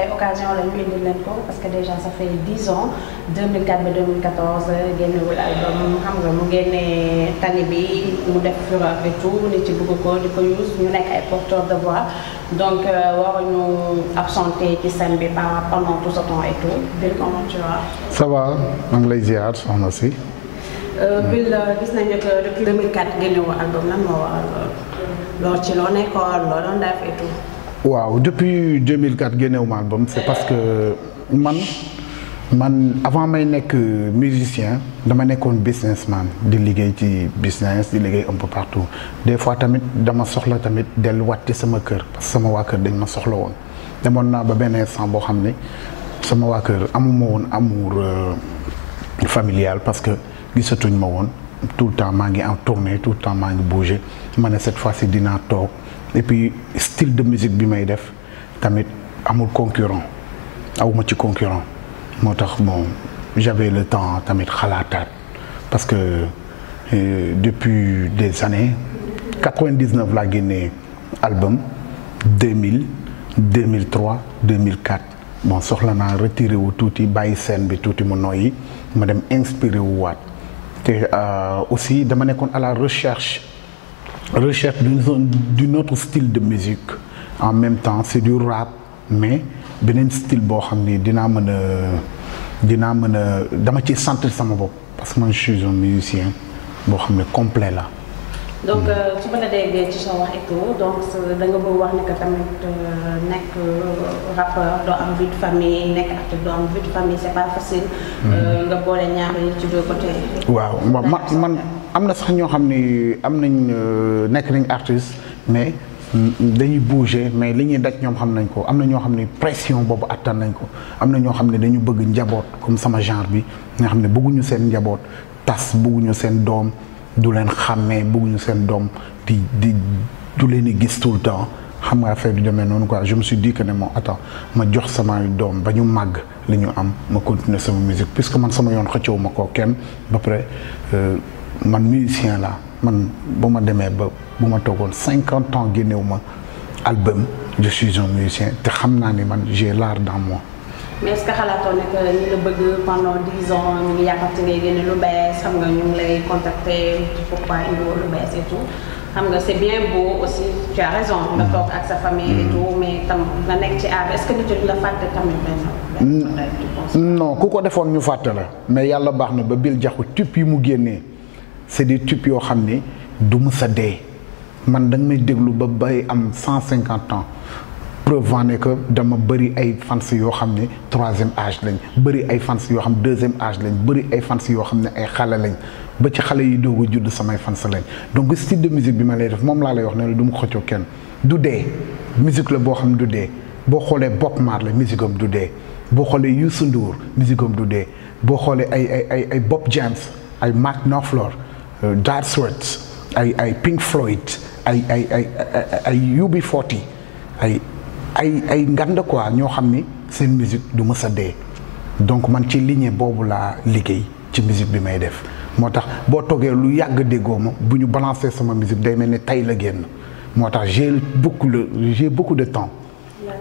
tey occasion la ñu indi leen ko parce que déjà ça fait 10 ans 2004 ba 2014 génnewul album xam nga mu génnee tani bi mu def fureur et tout nit ci bëgg ko di ko use ñu nekk ay porteurs de voix donc waruñu absenté ci scène bi pendant tout ce temps et tout Bill comment tu vas. ça va maa ngi lay ziar soxna si. Bill gis nañu que depuis 2004 génnewul album lan moo waral loolu ci loo nekkoon loo doon def et tout. waaw depuis 2004 génnewuma album c'est parce que man avant may nekk musicien dama nekkoon businessman di liggéey ci business di liggéey un peu partout des fois tamit dama soxla tamit delluwaat ci sama kër parce que sama waa kër dañ ma soxla woon demoon naa ba benn instant boo xam ne sama waa kër amuma woon amour familial parce que gisatuñ ma woon tout le temps maa ngi en tournée tout le temps maa ngi bouger ma ne cette fois-ci dinaa toog et puis style de musique bi may def tamit amul concurrent awuma ci concurrent moo tax bon j'avais le temps tamit xalaataat parce que depuis des années 99 laa génnee album 2000 2003 2004 bon soxla naa retiré wu tuuti bàyyi scène bi tuuti mu noyyi ma dem inspiré wu waat te aussi dama nekkoon à la recherche d'une autre style de musique en même temps c'est du rap mais beneen style boo xam ni dinaa mën a dama ci sentir sama bopp parce que man je suis un musicien boo xam ne complet la. donc su ma la déggee ci sa wax et tout donc da nga bëgg wax ne que tamit nekk rappeur doo am vie de famille nekk artiste doo am vie de famille c'est pas facile. nga boole ñaar yi ci deux côtés. waaw man am na sax ñoo xam ni am nañ nekk nañ artiste mais dañuy bouger mais li ñuy daj ñoom xam nañ ko am na ñoo xam ne pression boobu attan nañ ko am na ñoo xam ne dañu bëgg njaboot comme sama genre bi nga xam ne bëgguñu seen njaboot tas bëgguñu seen doom du leen xàmmee bëgguñu seen doom du leen di gis tout le temps xam nga affaire bi demee noonu quoi je me suis dit que ne bon attends ma jox samay doom ba ñu màgg li ñu am ma continuer sama musique puisque man sama yoon xëccoo ma ko kenn ba pare man musicien la man bu ma demee ba bu ma toogoon 50 ans génnewu ma album je suis un musicien te xam naa ni man j'ai l'art dans moi. mais est-ce que xalaatoo ne que ñu la bëgg pendant 10 ans ñu ngi yaakaar ngay génne lu bees xam nga ñu ngi lay contacter pourquoi indiwoo lu bees et tout xam nga c'est bien beau aussi tu as raison nga toog ak sa famille et tout mais tam nga nekk ci aar est-ce que nit ñi la fàtte tamit benn. non ku ko defoon ñu fàtte la mais yàlla baax na ba Bill Diakhou tube yi mu génnee c'est des tubes yoo xam ni du mës a dee man da nga may déglu ba bay am 150 ans. preuve en est que dama bëri ay fans yoo xam ne troisième âge lañ bëri ay fans yoo xam deuxième âge lañ bëri ay fans yoo xam ne ay xale lañ ba ci xale yi doog a judd samay fans lañ donc style de musique bi ma lay def moom laa lay wax ne du ma xëccoo kenn du dee musique la boo xam du dee boo xoolee Bob Marley musique am du dee boo xoolee Youssou Ndour musique am du dee boo xoolee ay Bob James ay Mark Knopfler Dire Straits ay Pink Floyd ay UB40 ay ngand quoi ñoo xam ni seen musique du mës a dee donc man ci lignée boobu laa liggéey ci musique bi may def moo tax boo toogee lu yàgg déggoo ma bu ñu balancer sama musique day mel ni tey la génn moo tax j'ai beaucoup de temps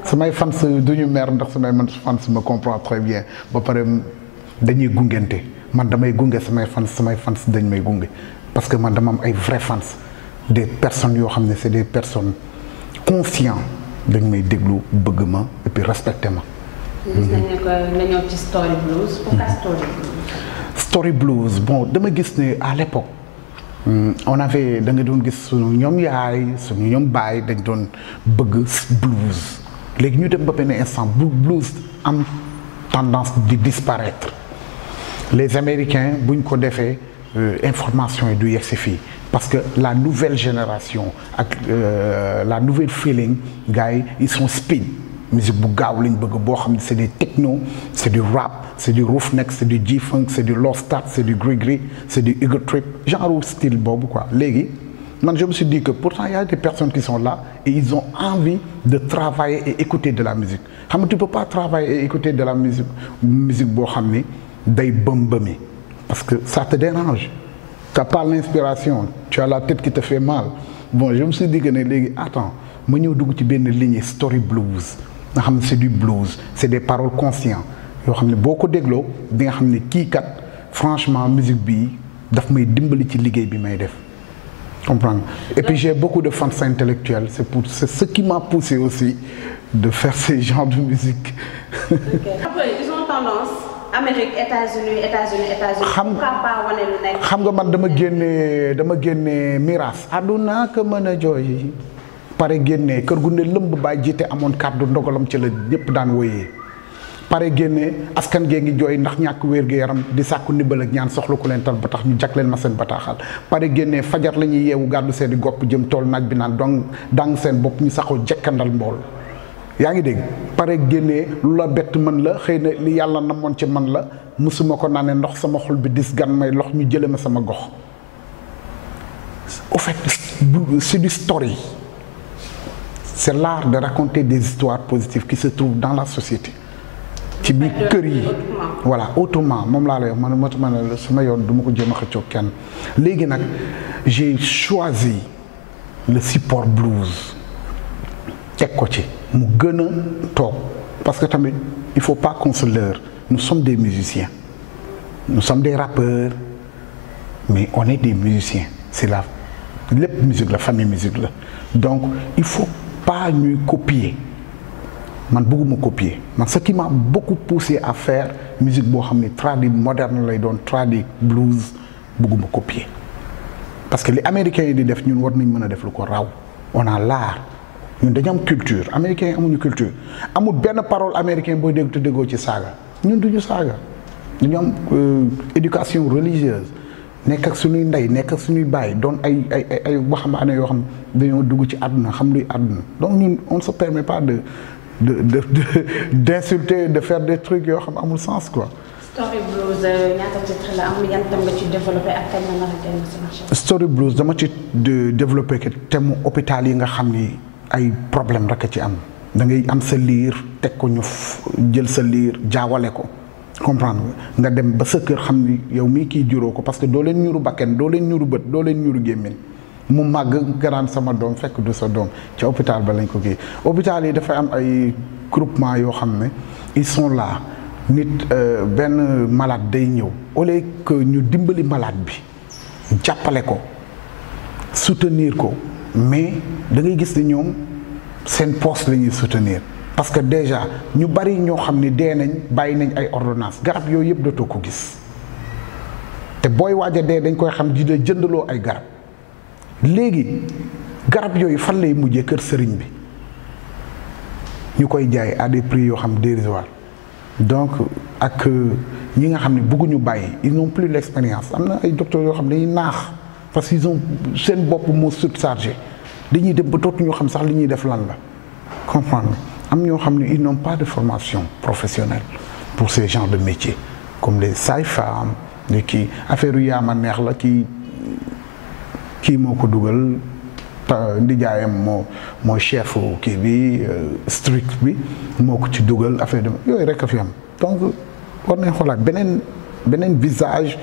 samay fans du ñu mer ndax samay fans me comprend très bien ba pare dañuy gungente man damay gunge samay fans dañ may gunge parce que man dama am ay vrais fans des personnes yoo xam ne c'est des personnes conscientes dañ may déglu bëgg ma et puis respecté ma. gis nañ ne que nga ñëw ci Story Blues. pourquoi Story Blues. Story Blues bon dama gis ne à l'époque on avait da nga doon gis suñu ñoom yaay suñu ñoom baay dañ doon bëgg blues léegi ñu dem ba benn instant blues am tendance di disparaître les Américains buñ ko defee information yi du yegg si fii. parce que la nouvelle génération ak la nouvelle feeling gars yi ils sont speed musique bu gaaw lañ bëgg boo xam ne c'est des techno c'est du rap c'est du roughneck c'est du G-funk c'est du low start c'est du gris-gris c'est du ego trip genre style boobu quoi léegi man je me suis dit que pourtant il y a des personnes qui sont là et ils ont envie de travailler et écouter de la musique xam nga tu peux pas travailler et écouter de la musique boo xam ni day bëm-bëmi parce que ça te dérange. T'as pas l'inspiration tu as la tête qui te fait mal bon je me suis dit que ne léegi attends ma ñëw dugg ci benn lignée Story Blues nga xam ne c'est du blues c'est des paroles conscientes yoo xam ne boo ko dégloo di nga xam ne kii kat franchement musique bi daf may dimbali ci liggéey bi may def comprendre. Et puis j'ai beaucoup de fans intellectuels, c'est ce qui m'a poussé aussi de faire ce genre de musique. Après ils ont tendance Amérique États-Unis. Pourquoi pas wane lu nekk. xam nga man dama génne miraas àdduna ko mën a jooy pare génne kër gu ne lëmb baay jiite amoon kàddu ndogalam ci la ñëpp daan woyee pare génne askan gee ngi jooy ndax ñàkk wér gu yaram di sàkku ndimbal ak ñaan soxla ku leen tal ba tax ñu jag leen ma seen bataaxal pare génne fajar la ñuy yeewu gàddu seen i gopp jëm tool naaj bi naan donc dang seen bopp ñu saxoo jekkandal mbool yaa ngi dégg pare génne lu la bett mën la xëy na li yàlla namoon ci man la musuma ko naanee ndox sama xol bi dis gan may lox ñu jële ma sama gox au fait c'est du story c'est l'art de raconter des histoires positives qui se trouvent dans la société ci biir kër yi voilà autrement moom laa lay wax man ne sama yoon du ma ko jéem a xëccoo kenn léegi nag j'ai choisi le support blues teg ko ci mu gën a toog parce que tamit il faut pas qu'on se leurre nous sommes des musiciens nous sommes des rappeurs mais on est des musiciens c'est la lépp musique la famille musique la donc il faut pas ñuy copier man bëgguma copier man ce qui m'a beaucoup poussé à faire musique boo xam ne tradi moderne lay doon tradi blues bëgguma copier parce que li américains yi di def ñun war nañ mën a def lu ko raw on a l'art ñun dañu am culture américains yi amuñu culture amul benn parole américain booy dégg te déggoo ci saaga ñun duñu saaga dañu am éducation religieuse nekk ak suñuy ndey nekk ak suñuy baay doon ay waxambaane yoo xam dañoo dugg ci àdduna xam luy àdduna donc ñun on ne se permet pas d'insulter de faire des trucs yoo xam amul sens quoi. Story blues ñaata titre la am yan thème nga ci développé ak kañ la nga génn ci marché. Story blues dama ci développé que thème hôpital yi nga xam ni ay problème rek a ci am da ngay am sa liir teg ko ñu jël sa liir jaawale ko comprendre nga dem ba sa kër xam ni yow mii kii juróo ko parce que doo leen ñuru bakken doo leen ñuru bët doo leen ñuru gémmiñ mu màgg garaan sama doom fekk du sa doom ci hôpital ba lañ ko kii hôpital yi dafay am ay groupement yoo xam ne ils sont là nit benn malade day ñëw au lieu que ñu dimbali malade bi jàppale ko soutenir ko mais da ngay gis ne ñoom seen poste la ñuy soutenir parce que déjà ñu bari ñoo xam ne dee nañ bàyyi nañ ay ordonnance garab yooyu yëpp dootoo ko gis te booy waaj a dee dañ koy xam di la jëndaloo ay garab léegi garab yooyu fan lay mujjee kër sëriñ bi ñu koy jaay à des prix yoo xam dérisoires donc ak ñi nga xam ne bëgguñu bàyyi ils n'ont plus l'expérience am na ay docteurs yoo xam ne dañuy naax parce qu'ils ont seen bopp moo surchargé dañuy dem ba dootuñu xam sax li ñuy def lan la comprendre am ñoo xam ne ils n'ont pas de formation professionnelle pour ces genres de métiers comme les sages-femmes de kii affaire yu yaama neex la kii moo ko dugal ndijaayam moo chef kii bi strict bi moo ko ci dugal affaire de yooyu rek a fi am donc war nañ xoolaat beneen visage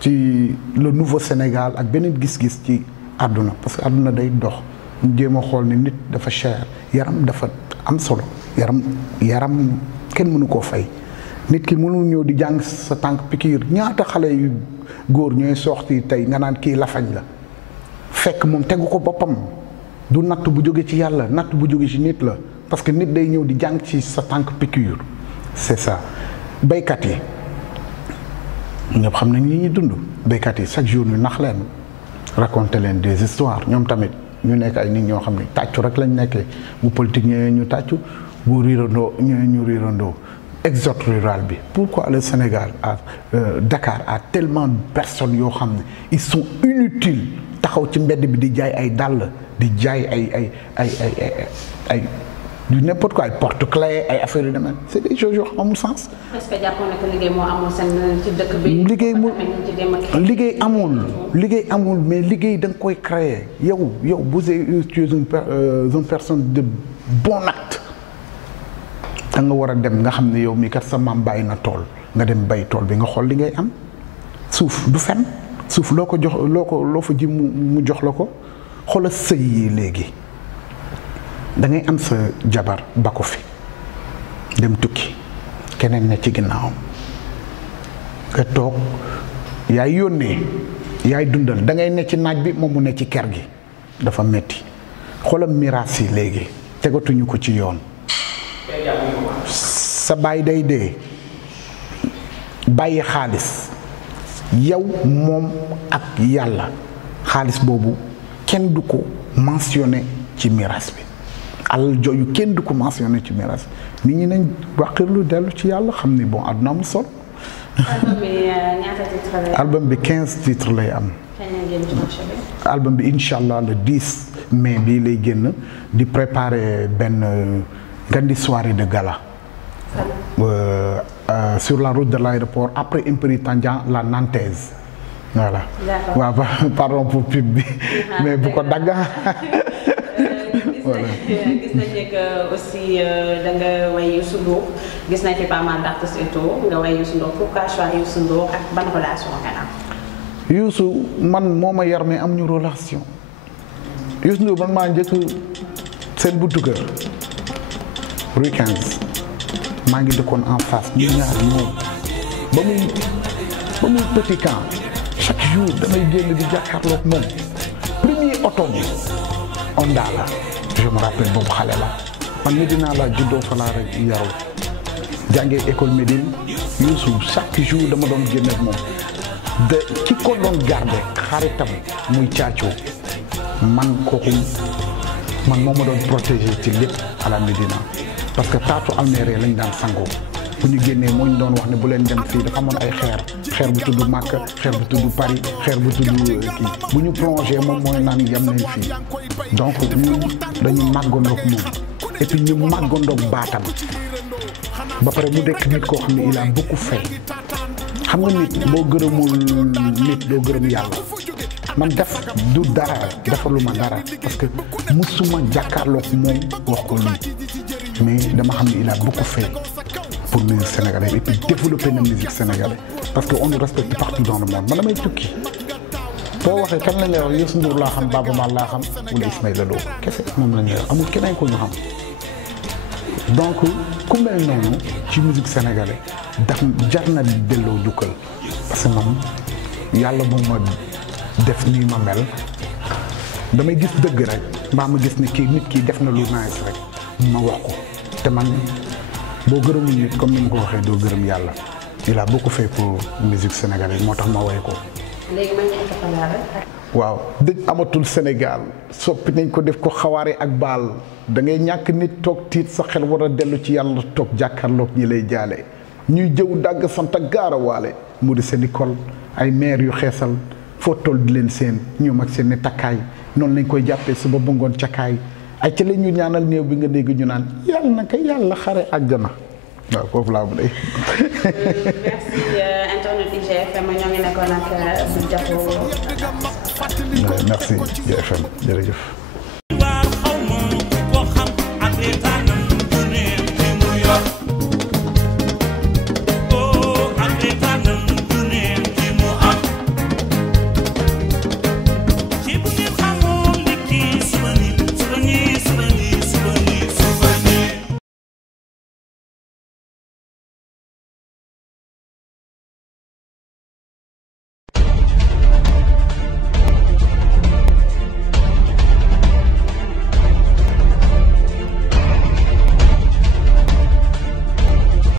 ci le nouveau Sénégal ak beneen gis-gis ci àdduna parce que àdduna day dox ñu jéem a xool ni nit dafa cher yaram dafa am solo yaram kenn mënu koo fay nit ki mënul ñëw di jàng sa tànk pikiir ñaata xale yu góor ñooy soxti tey nga naan kii lafañ la fekk moom tegu ko boppam du natt bu jóge ci yàlla natt bu jóge ci nit la parce que nit day ñëw di jàng ci sa tànk piqûre c'est ça béykat yi ñëpp xam nañ li ñuy dund béykat yi chaque jour ñu nax leen raconter leen des histoires ñoom tamit ñu nekk ay nit ñoo xam ne tàccu rek lañ nekkee bu politique ñëwee ñu tàccu bu riirandoo ñëwee ñu riirandoo exode rural bi pourquoi le Sénégal Dakar a tellement de personnes yoo xam ne ils sont inutiles taxaw ci mbedd bi di jaay ay dàll di jaay ay du n'importe quoi ay porte-clés ay affaires yu demee c'est des choses yoo xam amul sens. est-ce que jàppoon na que liggéey moo amul seen ci dëkk bi. liggéey amul mais liggéey da nga koy créer yow vous êtes une personne de bon acte da nga war a dem nga xam ne yow mii kat sa maam bàyyi na tool nga dem bay tool bi nga xool li ngay am suuf du fen suuf loo ko jox loo fa ji mu jox la ko xoolal sëy yi léegi da ngay am sa jabar ba ko fi dem tukki keneen ne ci ginnaawam nga toog yaay yónnee yaay dundal da ngay ne ci naaj bi moom mu ne ci ker gi dafa metti xoolal miraas yi léegi tegatuñu ko ci yoon sa baay day dee bàyyi xaalis yow moom ak yàlla xaalis boobu kenn du ko mentionné ci miraas bi alal jooju kenn du ko mentionné ci miraas bi nit ñi nañ wàqirlu dellu ci yàlla xam ni bon àdduna amul solo. album bi ñaata titre lay am. album bi 15 titres lay am. kañ la génn ci marché bi. album bi incha allah le 10 mai bii lay génn di préparer benn grande soirée de gala. Sur la route de l'aéroport après Impéri Tandian la Nantaise voilà. waaw pardon pour pub bi mais bu ko dagga voilà. gis nañ ne que aussi da nga way Youssou Ndour gis nañ fi pas mal d'artistes et tout nga way Youssou Ndour pourquoi choix Youssou Ndour ak ban relation nga am. Youssou man moo ma yar mais amuñu relation Youssou Ndour man maa njëkk seen buntu kër Rue 15 maa ngi dëkkoon en face ñu ñaar ñoom ba muy petit camp chaque jour damay génn di jàkkaarloog moom premier oto bi Honda la je me rappelle boobu xale la man Médina laa juddoo fa laa rek yaru jàngee école Médine Youssou chaque jour dama doon génn ak moom de ki ko doon garder xaritam muy caacoo man kooku man moo ma doon protéger ci lépp à la Médina parce que taatu almeere lañ daan sangoo bu ñu génnee moo ñu doon wax ne bu leen dem fii dafa amoon ay xeer bu tudd Makka xeer bu tudd Paris xeer bu tudd kii bu ñu plongé moom mooy naan yem nañ fii donc ñun dañu màggandoog moom et puis ñu màggandoog baatam ba pare mu nekk nit koo xam ne il a beaucoup fait xam nga nit boo gërëmul nit doo gërëm yàlla man def du dara defaluma dara parce que musuma jàkkaarloog moom wax ko lii mais dama xam ne il a beaucoup fait pour musique sénégalaise et puis développer na musique sénégalaise parce que on nous respecte partout dans le monde man damay tukki boo waxee kan lañ lay wax Youssou Ndour laa xam Baaba Maal laa xam wala Ismaïla Lo kese moom lañ lay wax amul keneen ko ñu xam donc ku mel noonu ci musique sénégalaise daf jar na delloo jukkal parce que man yàlla moom ma def nii ma mel damay gis dëgg rek mbaa ma gis ni kii nit kii def na lu nice rek ma wax ko te man boo gërëmul nit comme ni ma ko waxee doo gërëm yàlla il a beaucoup fait pour musique sénégalaise moo tax ma woy ko. léegi man ñu acapella rek. waaw dëj amatul Sénégal soppi nañ ko def ko xawaare ak baal da ngay ñàkk nit toog tiit sa xel war a dellu ci yàlla toog jàkkaarloog ñi lay jaale ñuy jëw dàgg sant ak gaarawaale mu di seen école ay maire yu xeesal foo toll di leen seen ñoom ak seen i takkaay noonu lañ koy jàppee suba ba ngoon cakaay ay ca la ñu ñaanal néew bi nga dégg ñu naan yàlla na ko yàlla xare àjjana waaw foofu laa bu day merci internet IGFM ñoo ngi nekkoon ak Bul Diakhou. merci IGFM jërëjëf.